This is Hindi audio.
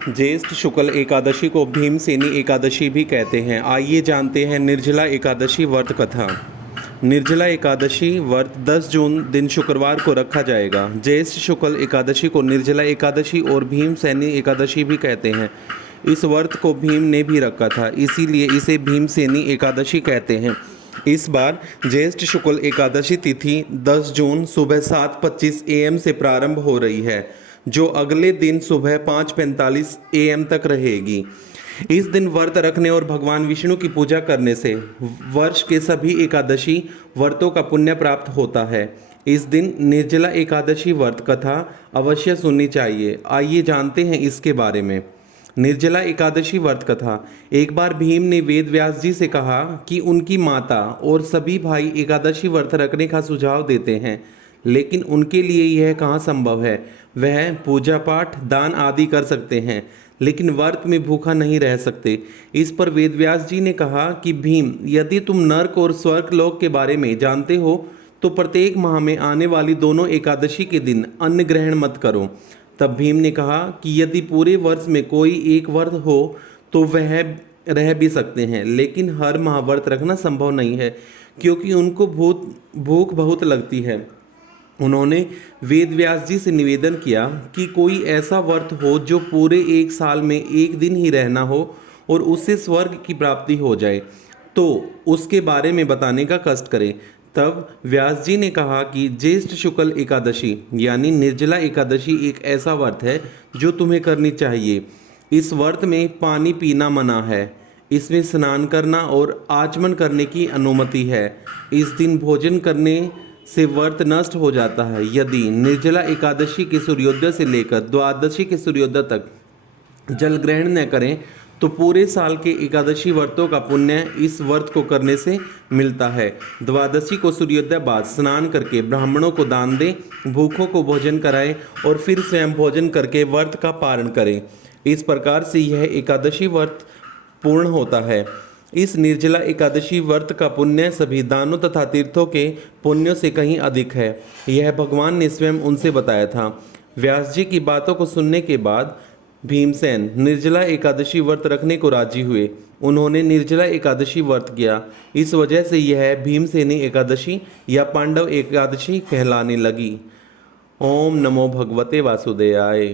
ज्येष्ठ शुक्ल एकादशी को भीमसेनी एकादशी भी कहते हैं। आइए जानते हैं निर्जला एकादशी व्रत कथा। निर्जला एकादशी व्रत 10 जून दिन शुक्रवार को रखा जाएगा। ज्येष्ठ शुक्ल एकादशी को निर्जला एकादशी और भीमसेनी एकादशी भी कहते हैं। इस व्रत को भीम ने भी रखा था, इसीलिए इसे भीमसेनी एकादशी कहते हैं। इस बार ज्येष्ठ शुक्ल एकादशी तिथि 10 जून सुबह 7:25 AM से प्रारंभ हो रही है, जो अगले दिन सुबह 5:45 AM तक रहेगी। इस दिन व्रत रखने और भगवान विष्णु की पूजा करने से वर्ष के सभी एकादशी व्रतों का पुण्य प्राप्त होता है। इस दिन निर्जला एकादशी व्रत कथा अवश्य सुननी चाहिए। आइए जानते हैं इसके बारे में। निर्जला एकादशी व्रत कथा। एक बार भीम ने वेद व्यास जी से कहा कि उनकी माता और सभी भाई एकादशी व्रत रखने का सुझाव देते हैं, लेकिन उनके लिए यह कहाँ संभव है। वह पूजा पाठ दान आदि कर सकते हैं, लेकिन व्रत में भूखा नहीं रह सकते। इस पर वेद व्यास जी ने कहा कि भीम, यदि तुम नर्क और स्वर्ग लोक के बारे में जानते हो तो प्रत्येक माह में आने वाली दोनों एकादशी के दिन अन्न ग्रहण मत करो। तब भीम ने कहा कि यदि पूरे वर्ष में कोई एक व्रत हो तो वह रह भी सकते हैं, लेकिन हर माह व्रत रखना संभव नहीं है, क्योंकि उनको भूख बहुत लगती है। उन्होंने वेद व्यास जी से निवेदन किया कि कोई ऐसा व्रत हो जो पूरे एक साल में एक दिन ही रहना हो और उससे स्वर्ग की प्राप्ति हो जाए, तो उसके बारे में बताने का कष्ट करें। तब व्यास जी ने कहा कि ज्येष्ठ शुक्ल एकादशी यानी निर्जला एकादशी एक ऐसा व्रत है जो तुम्हें करनी चाहिए। इस व्रत में पानी पीना मना है, इसमें स्नान करना और आचमन करने की अनुमति है। इस दिन भोजन करने से व्रत नष्ट हो जाता है। यदि निर्जला एकादशी के सूर्योदय से लेकर द्वादशी के सूर्योदय तक जल ग्रहण न करें तो पूरे साल के एकादशी व्रतों का पुण्य इस व्रत को करने से मिलता है। द्वादशी को सूर्योदय बाद स्नान करके ब्राह्मणों को दान दें, भूखों को भोजन कराएं और फिर स्वयं भोजन करके व्रत का पारण करें। इस प्रकार से यह एकादशी व्रत पूर्ण होता है। इस निर्जला एकादशी व्रत का पुण्य सभी दानों तथा तीर्थों के पुण्यों से कहीं अधिक है। यह भगवान ने स्वयं उनसे बताया था। व्यास जी की बातों को सुनने के बाद भीमसेन निर्जला एकादशी व्रत रखने को राजी हुए। उन्होंने निर्जला एकादशी व्रत किया। इस वजह से यह भीमसेनी एकादशी या पांडव एकादशी कहलाने लगी। ओम नमो भगवते वासुदेवाय।